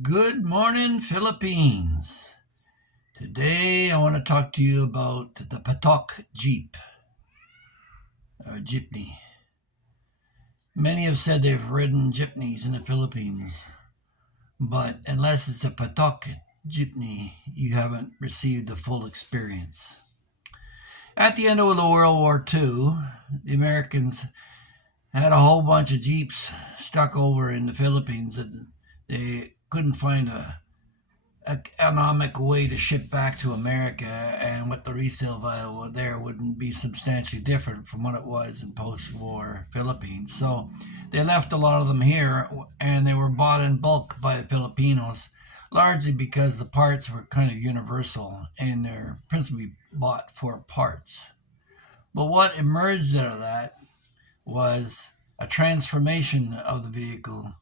Good morning, Philippines. Today I want to talk to you about the Patòk Jeep or Jeepney. Many have said they've ridden jeepneys in the Philippines, but unless it's a Patòk Jeepney, you haven't received the full experience. At the end of the World War II, the Americans had a whole bunch of Jeeps stuck over in the Philippines that they couldn't find a economic way to ship back to America, and what the resale value there wouldn't be substantially different from what it was in post-war Philippines. So they left a lot of them here, and they were bought in bulk by the Filipinos, largely because the parts were kind of universal and they're principally bought for parts. But what emerged out of that was a transformation of the vehicle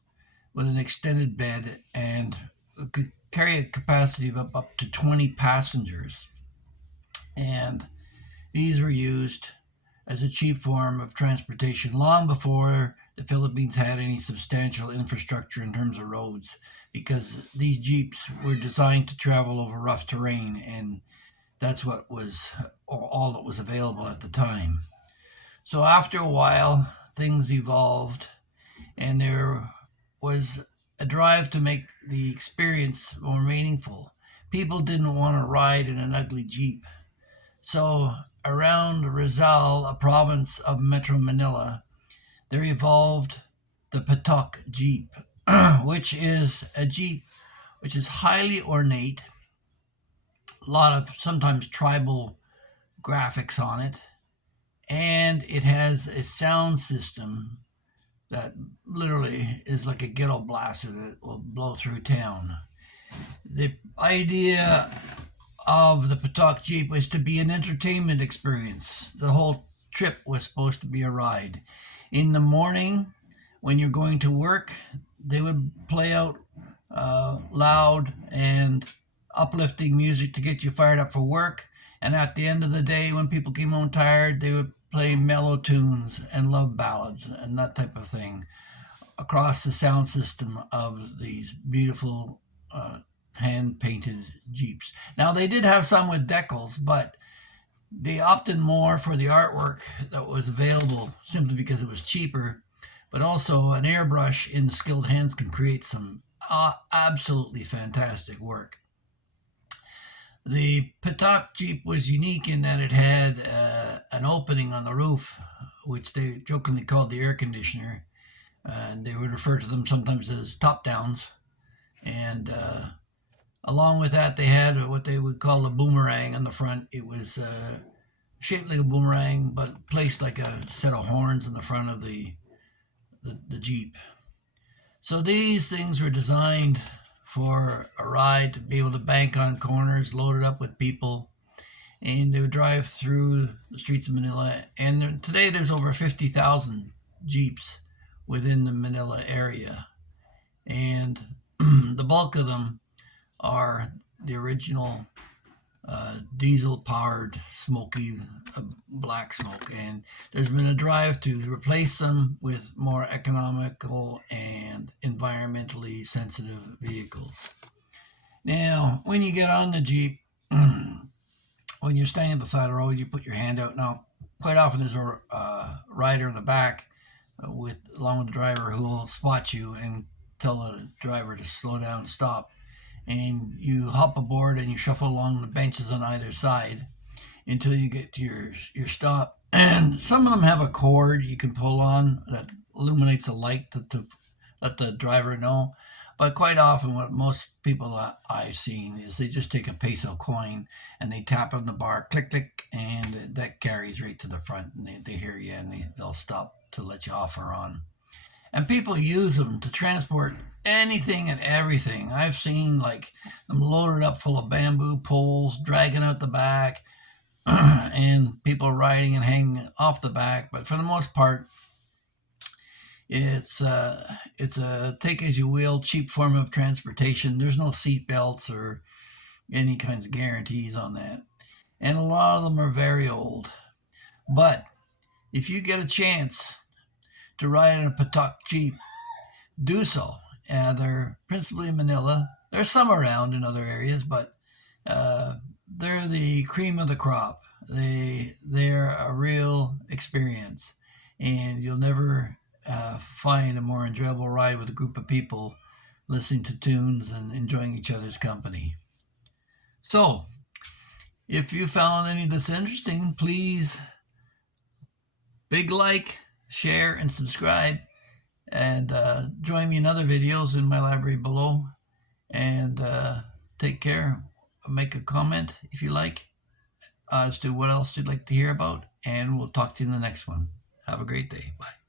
with an extended bed and could carry a capacity of up to 20 passengers. And these were used as a cheap form of transportation long before the Philippines had any substantial infrastructure in terms of roads, because these Jeeps were designed to travel over rough terrain, and that's what was all that was available at the time. So after a while, things evolved, and there was a drive to make the experience more meaningful. People didn't want to ride in an ugly Jeep. So, around Rizal, a province of Metro Manila, there evolved the Patòk Jeep, which is a Jeep which is highly ornate, a lot of sometimes tribal graphics on it, and it has a sound system that literally is like a ghetto blaster that will blow through town. The idea of the Patòk Jeep was to be an entertainment experience. The whole trip was supposed to be a ride. In the morning, when you're going to work, they would play out loud and uplifting music to get you fired up for work. And at the end of the day, when people came home tired, they would play mellow tunes and love ballads and that type of thing across the sound system of these beautiful hand painted Jeeps. Now, they did have some with decals, but they opted more for the artwork that was available simply because it was cheaper. But also, an airbrush in the skilled hands can create some absolutely fantastic work. The Patòk Jeep was unique in that it had an opening on the roof, which they jokingly called the air conditioner, and they would refer to them sometimes as top downs. And along with that, they had what they would call a boomerang on the front. It was shaped like a boomerang, but placed like a set of horns in the front of the Jeep. So these things were designed for a ride to be able to bank on corners, loaded up with people, and they would drive through the streets of Manila. And today there's over 50,000 Jeeps within the Manila area. And the bulk of them are the original diesel powered smoky black smoke. And there's been a drive to replace them with more economical and environmentally sensitive vehicles. Now, when you get on the Jeep, when you're standing at the side of the road, you put your hand out. Now, quite often there's a rider in the back with along with the driver who will spot you and tell the driver to slow down and stop. And you hop aboard and you shuffle along the benches on either side until you get to your stop. And some of them have a cord you can pull on that illuminates a light to let the driver know. But quite often, what most people I've seen is they just take a peso coin and they tap on the bar, click, click, and that carries right to the front. And they hear you and they'll stop to let you off or on. And people use them to transport anything and everything. I've seen like them loaded up full of bamboo poles, dragging out the back, and people riding and hanging off the back. But for the most part, it's a take as you will cheap form of transportation. There's no seat belts or any kinds of guarantees on that, and a lot of them are very old. But if you get a chance to ride in a Patòk Jeep, do so. They're principally in Manila. There's some around in other areas, but they're the cream of the crop. They're a real experience, and you'll never find a more enjoyable ride with a group of people listening to tunes and enjoying each other's company. So, if you found any of this interesting, please big like, share, and subscribe. And join me in other videos in my library below. And take care. Make a comment if you like as to what else you'd like to hear about. And we'll talk to you in the next one. Have a great day. Bye.